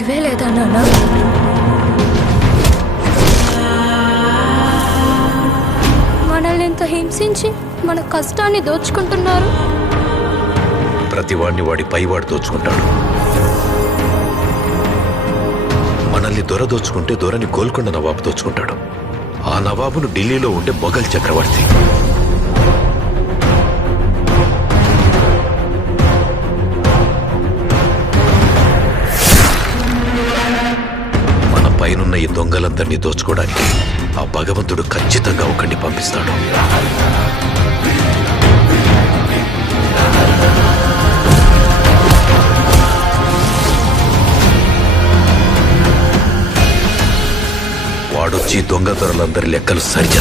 తెలివే లేదా నాన్న? మనల్ని ఎంత హింసించి మన కష్టాన్ని దోచుకుంటున్నారు. ప్రతివాడిని వాడి పైవాడు దోచుకుంటాడు. మనల్ని దొర దోచుకుంటే దొరని గోల్కొండ నవాబు దోచుకుంటాడు. ఆ నవాబును ఢిల్లీలో ఉండే మొఘల్ చక్రవర్తి. మన పైనున్న ఈ దొంగలందరినీ దోచుకోవడానికి ఆ భగవంతుడు ఖచ్చితంగా ఒకరిని పంపిస్తాడు. వాడొచ్చి దొంగ దొరలందరి లెక్కలు సరిచేస్తాడు.